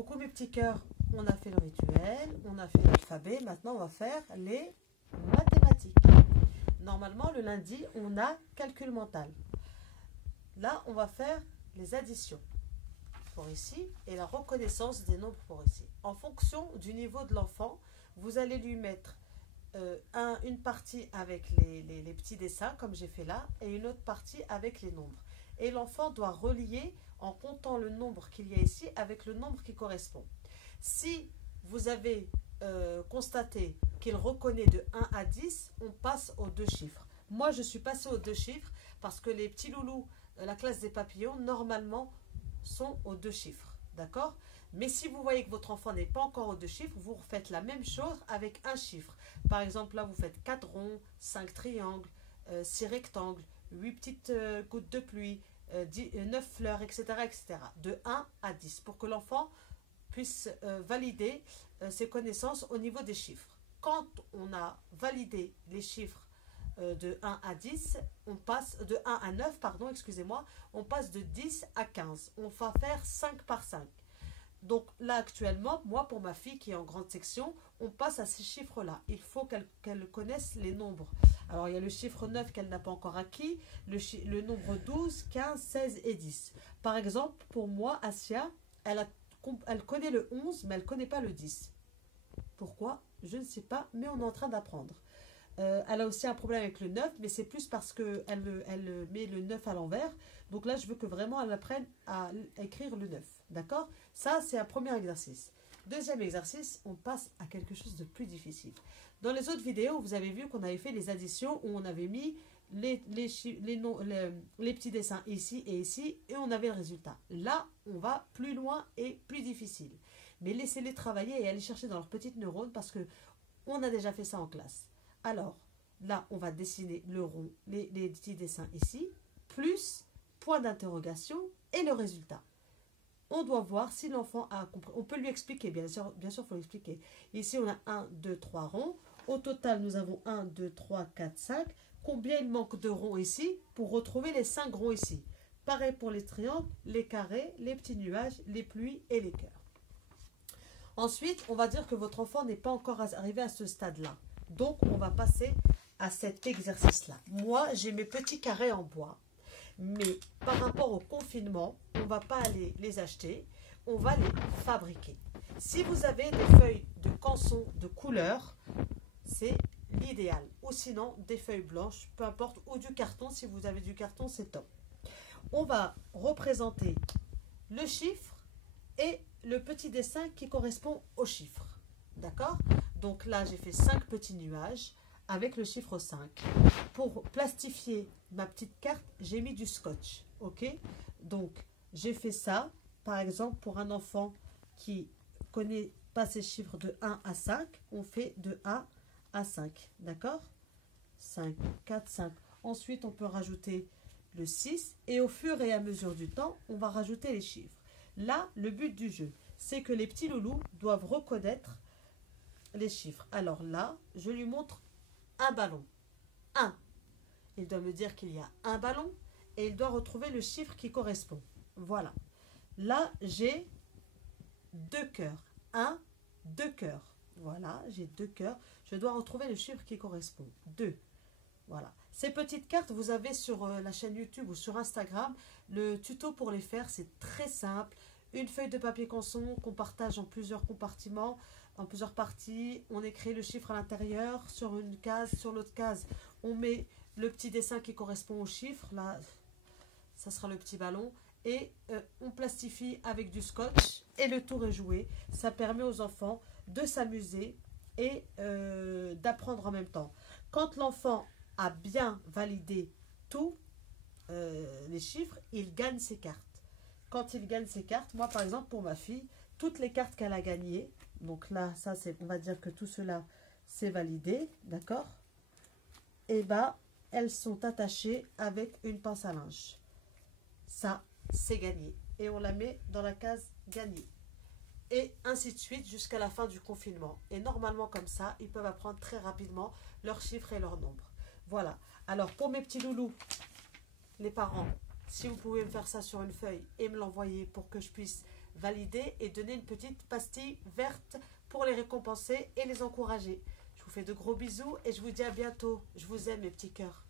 Coucou mes petits cœurs, on a fait le rituel, on a fait l'alphabet, maintenant on va faire les mathématiques. Normalement le lundi on a calcul mental. Là on va faire les additions pour ici et la reconnaissance des nombres pour ici. En fonction du niveau de l'enfant, vous allez lui mettre une partie avec les petits dessins comme j'ai fait là et une autre partie avec les nombres. Et l'enfant doit relier en comptant le nombre qu'il y a ici avec le nombre qui correspond. Si vous avez constaté qu'il reconnaît de 1 à 10, on passe aux deux chiffres. Moi, je suis passée aux deux chiffres parce que les petits loulous, la classe des papillons, normalement, sont aux deux chiffres. D'accord? Mais si vous voyez que votre enfant n'est pas encore aux deux chiffres, vous refaites la même chose avec un chiffre. Par exemple, là, vous faites 4 ronds, 5 triangles, 6 rectangles, 8 petites gouttes de pluie, 9 fleurs, etc., etc. De 1 à 10 pour que l'enfant puisse valider ses connaissances au niveau des chiffres. Quand on a validé les chiffres de 1 à 10, on passe de 1 à 9, pardon, excusez-moi, on passe de 10 à 15. On va faire 5 par 5. Donc là actuellement, moi pour ma fille qui est en grande section, on passe à ces chiffres-là. Il faut qu'elle connaisse les nombres. Alors il y a le chiffre 9 qu'elle n'a pas encore acquis, le nombre 12, 15, 16 et 10. Par exemple, pour moi, Asia, elle connaît le 11, mais elle ne connaît pas le 10. Pourquoi? Je ne sais pas, mais on est en train d'apprendre. Elle a aussi un problème avec le 9, mais c'est plus parce qu'elle met le 9 à l'envers. Donc là, je veux que vraiment elle apprenne à écrire le 9. D'accord? Ça, c'est un premier exercice. Deuxième exercice, on passe à quelque chose de plus difficile. Dans les autres vidéos, vous avez vu qu'on avait fait les additions où on avait mis les petits dessins ici et ici et on avait le résultat. Là, on va plus loin et plus difficile. Mais laissez-les travailler et aller chercher dans leurs petites neurones parce qu'on a déjà fait ça en classe. Alors, là, on va dessiner le rond, les petits dessins ici, plus point d'interrogation et le résultat. On doit voir si l'enfant a compris. On peut lui expliquer, bien sûr, il faut l'expliquer. Ici, on a 1, 2, 3 ronds. Au total, nous avons 1, 2, 3, 4, 5. Combien il manque de ronds ici pour retrouver les 5 ronds ici? Pareil pour les triangles, les carrés, les petits nuages, les pluies et les cœurs. Ensuite, on va dire que votre enfant n'est pas encore arrivé à ce stade-là. Donc, on va passer à cet exercice-là. Moi, j'ai mes petits carrés en bois. Mais par rapport au confinement, on ne va pas aller les acheter, on va les fabriquer. Si vous avez des feuilles de canson de couleur, c'est l'idéal. Ou sinon, des feuilles blanches, peu importe, ou du carton. Si vous avez du carton, c'est top. On va représenter le chiffre et le petit dessin qui correspond au chiffre. D'accord? Donc là, j'ai fait 5 petits nuages avec le chiffre 5. Pour plastifier ma petite carte, j'ai mis du scotch. Ok? Donc, j'ai fait ça, par exemple, pour un enfant qui connaît pas ces chiffres de 1 à 5, on fait de 1 à 5. D'accord? 5, 4, 5. Ensuite, on peut rajouter le 6 et au fur et à mesure du temps, on va rajouter les chiffres. Là, le but du jeu, c'est que les petits loulous doivent reconnaître les chiffres. Alors là, je lui montre un ballon. 1. Il doit me dire qu'il y a un ballon et il doit retrouver le chiffre qui correspond. Voilà. Là, j'ai 2 cœurs. 1, 2 cœurs. Voilà, j'ai 2 cœurs. Je dois retrouver le chiffre qui correspond. 2. Voilà. Ces petites cartes, vous avez sur la chaîne YouTube ou sur Instagram le tuto pour les faire. C'est très simple. Une feuille de papier canson qu'on partage en plusieurs compartiments, en plusieurs parties. On écrit le chiffre à l'intérieur, sur une case, sur l'autre case, on met le petit dessin qui correspond au chiffre. Là, ça sera le petit ballon. Et on plastifie avec du scotch et le tour est joué. Ça permet aux enfants de s'amuser et d'apprendre en même temps. Quand l'enfant a bien validé tous les chiffres, il gagne ses cartes. Quand il gagne ses cartes, moi par exemple pour ma fille, toutes les cartes qu'elle a gagnées, donc là, ça c'est, on va dire que tout cela c'est validé, d'accord? Et bien, elles sont attachées avec une pince à linge. Ça, c'est gagné. Et on la met dans la case gagné. Et ainsi de suite jusqu'à la fin du confinement. Et normalement comme ça, ils peuvent apprendre très rapidement leurs chiffres et leurs nombres. Voilà. Alors pour mes petits loulous, les parents, si vous pouvez me faire ça sur une feuille et me l'envoyer pour que je puisse valider et donner une petite pastille verte pour les récompenser et les encourager. Je vous fais de gros bisous et je vous dis à bientôt. Je vous aime mes petits cœurs.